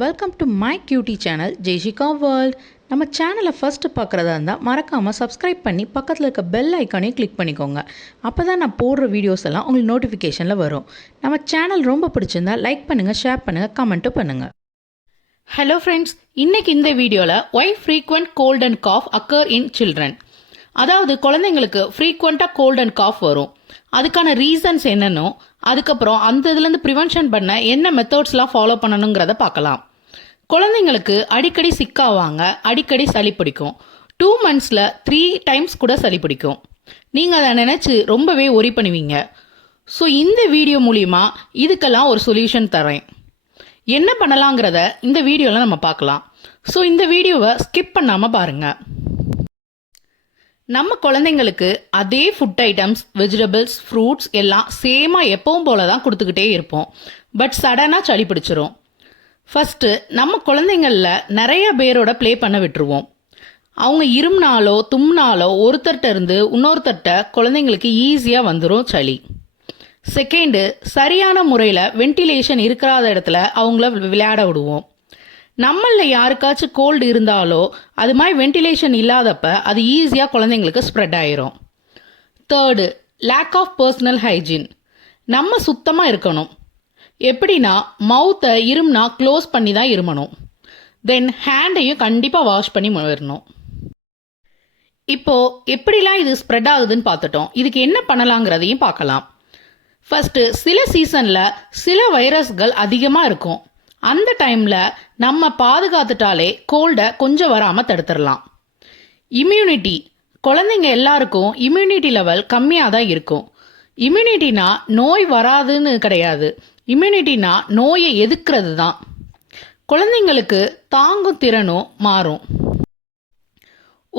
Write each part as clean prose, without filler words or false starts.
Welcome to my cutie channel Jaishika world. நம்ம சேனலை first பார்க்குறதா இருந்தால் மறக்காமல் சப்ஸ்கிரைப் பண்ணி பக்கத்தில் இருக்க பெல் ஐக்கானையும் கிளிக் பண்ணிக்கோங்க. அப்போ தான் நான் போடுற வீடியோஸ் எல்லாம் உங்களுக்கு நோட்டிஃபிகேஷனில் வரும். நம்ம சேனல் ரொம்ப பிடிச்சிருந்தா லைக் பண்ணுங்கள், ஷேர் பண்ணுங்கள், கமெண்ட்டும் பண்ணுங்கள். ஹலோ ஃப்ரெண்ட்ஸ், இன்னைக்கு இந்த வீடியோவில் why frequent cold and cough occur in children, அதாவது குழந்தைங்களுக்கு ஃப்ரீக்வெண்ட்டாக கோல்ட் அண்ட் காஃப் வரும், அதுக்கான ரீசன்ஸ் என்னென்னோ, அதுக்கப்புறம் அந்த இதுலேருந்து ப்ரிவென்ஷன் பண்ண என்ன மெத்தட்ஸ்லாம் ஃபாலோ பண்ணணுங்கிறத பார்க்கலாம். குழந்தைங்களுக்கு அடிக்கடி சிக்காவாங்க, அடிக்கடி சளி பிடிக்கும். 2 monthஸில் 3 times கூட சளி பிடிக்கும். நீங்கள் அதை நினச்சி ரொம்பவே ஒரி பண்ணுவீங்க. ஸோ இந்த வீடியோ மூலிமா இதுக்கெல்லாம் ஒரு சொல்யூஷன் தரேன். என்ன பண்ணலாங்கிறத இந்த வீடியோவில் நம்ம பார்க்கலாம். ஸோ இந்த வீடியோவை ஸ்கிப் பண்ணாமல் பாருங்கள். நம்ம குழந்தைங்களுக்கு அதே ஃபுட் ஐட்டம்ஸ், வெஜிடபிள்ஸ், ஃப்ரூட்ஸ் எல்லாம் சேமாக எப்பவும் போல தான் கொடுத்துக்கிட்டே இருப்போம். பட் சடனாக சளி பிடிச்சிரும். ஃபஸ்ட்டு நம்ம குழந்தைங்களில் நிறைய பேரோட ப்ளே பண்ண விட்டுருவோம். அவங்க இருமுனாலோ தும்னாலோ ஒருத்தர்கிட்ட இருந்து இன்னொருத்தர்கிட்ட குழந்தைங்களுக்கு ஈஸியாக வந்துடும் சளி. செகண்டு, சரியான முறையில் வென்டிலேஷன் இருக்கிறாத இடத்துல அவங்கள விளையாட விடுவோம். நம்மளில் யாருக்காச்சும் கோல்டு இருந்தாலோ அது மாதிரி வென்டிலேஷன் இல்லாதப்ப அது ஈஸியாக குழந்தைங்களுக்கு ஸ்ப்ரெட் ஆயிரும். Third, lack of personal hygiene. நம்ம சுத்தமாக இருக்கணும். எப்படின்னா மவுத்தை இருமுனா க்ளோஸ் பண்ணி தான் இருமணும். தென் ஹேண்டையும் கண்டிப்பாக வாஷ் பண்ணி வரணும். இப்போது எப்படிலாம் இது ஸ்ப்ரெட் ஆகுதுன்னு பார்த்துட்டோம். இதுக்கு என்ன பண்ணலாங்கிறதையும் பார்க்கலாம். ஃபஸ்ட்டு, சில சீசனில் சில வைரஸ்கள் அதிகமாக இருக்கும். அந்த டைமில் நம்ம பாதுகாத்துட்டாலே கோல்டை கொஞ்சம் வராமல் தடுத்துடலாம். இம்யூனிட்டி, குழந்தைங்க எல்லாருக்கும் இம்யூனிட்டி லெவல் கம்மியாக தான் இருக்கும். இம்யூனிட்டினா நோய் வராதுன்னு கிடையாது. இம்யூனிட்டினா நோயை எதிர்க்கிறது தான். குழந்தைங்களுக்கு தாங்கும் திறனும் மாறும்.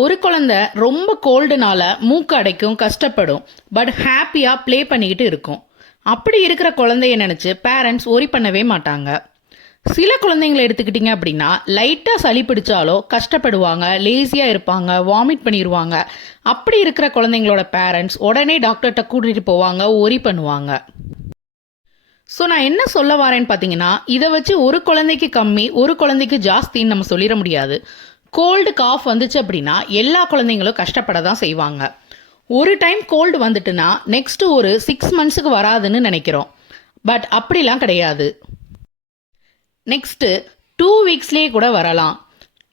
ஒரு குழந்தை ரொம்ப கோல்டுனால மூக்கு அடைக்கும், கஷ்டப்படும், பட் ஹாப்பியாக ப்ளே பண்ணிக்கிட்டு இருக்கும். அப்படி இருக்கிற குழந்தைய நினச்சி பேரண்ட்ஸ் ஒரி பண்ணவே மாட்டாங்க. சில குழந்தைங்களை எடுத்துக்கிட்டிங்க அப்படின்னா லைட்டாக சளி பிடிச்சாலோ கஷ்டப்படுவாங்க, லேசியாக இருப்பாங்க, வாமிட் பண்ணிடுவாங்க. அப்படி இருக்கிற குழந்தைங்களோட பேரண்ட்ஸ் உடனே டாக்டர்கிட்ட கூட்டிகிட்டு போவாங்க, ஒரி பண்ணுவாங்க. ஸோ நான் என்ன சொல்ல வரேன்னு பார்த்தீங்கன்னா, இதை வச்சு ஒரு குழந்தைக்கு கம்மி ஒரு குழந்தைக்கு ஜாஸ்தின்னு நம்ம சொல்லிட முடியாது. கோல்டு காஃப் வந்துச்சு அப்படின்னா எல்லா குழந்தைங்களும் கஷ்டப்பட தான் செய்வாங்க. ஒரு டைம் கோல்டு வந்துட்டுனா நெக்ஸ்ட்டு ஒரு 6 monthsக்கு வராதுன்னு நினைக்கிறோம். பட் அப்படிலாம் கிடையாது. நெக்ஸ்ட்டு 2 weeksலேயே கூட வரலாம்.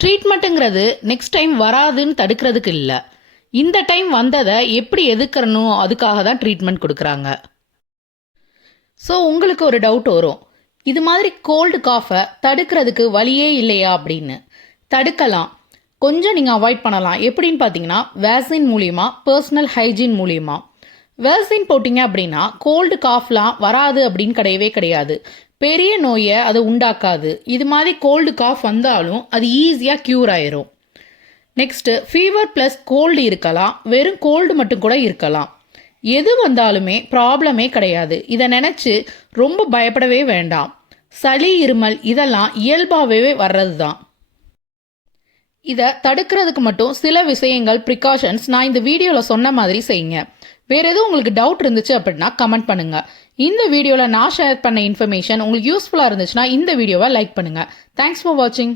ட்ரீட்மெண்ட்டுங்கிறது நெக்ஸ்ட் டைம் வராதுன்னு தடுக்கிறதுக்கு இல்லை. இந்த டைம் வந்ததை எப்படி எதிர்க்கணும், அதுக்காக தான் ட்ரீட்மெண்ட் கொடுக்குறாங்க. ஸோ உங்களுக்கு ஒரு டவுட் வரும், இது மாதிரி கோல்டு காஃபை தடுக்கிறதுக்கு வழியே இல்லையா அப்படின்னு. தடுக்கலாம், கொஞ்சம் நீங்கள் அவாய்ட் பண்ணலாம். எப்படின்னு பார்த்தீங்கன்னா வேக்சின் மூலிமா, பர்சனல் ஹைஜீன் மூலிமா. வேக்சின் போட்டிங்க அப்படின்னா கோல்டு காஃப்லாம் வராது அப்படின்னு கிடையவே கிடையாது. பெரிய நோயை அது உண்டாக்காது. இது மாதிரி கோல்டு காஃப் வந்தாலும் அது ஈஸியாக க்யூர் ஆயிரும். நெக்ஸ்ட்டு, ஃபீவர் ப்ளஸ் கோல்டு இருக்கலாம், வெறும் கோல்டு மட்டும் கூட இருக்கலாம். எது வந்தாலுமே ப்ராப்ளமே கிடையாது. இதை நினச்சி ரொம்ப பயப்படவே வேண்டாம். சளி, இருமல் இதெல்லாம் இயல்பாகவே வர்றது தான். இதை தடுக்கிறதுக்கு மட்டும் சில விஷயங்கள், ப்ரிகாஷன்ஸ் நான் இந்த வீடியோவில் சொன்ன மாதிரி செய்யுங்க. வேறு எதுவும் உங்களுக்கு டவுட் இருந்துச்சு அப்படின்னா கமெண்ட் பண்ணுங்கள். இந்த வீடியோவில் நான் ஷேர் பண்ண இன்ஃபர்மேஷன் உங்களுக்கு யூஸ்ஃபுல்லாக இருந்துச்சுன்னா இந்த வீடியோவை லைக் பண்ணுங்கள். தேங்க்ஸ் ஃபார் வாட்சிங்.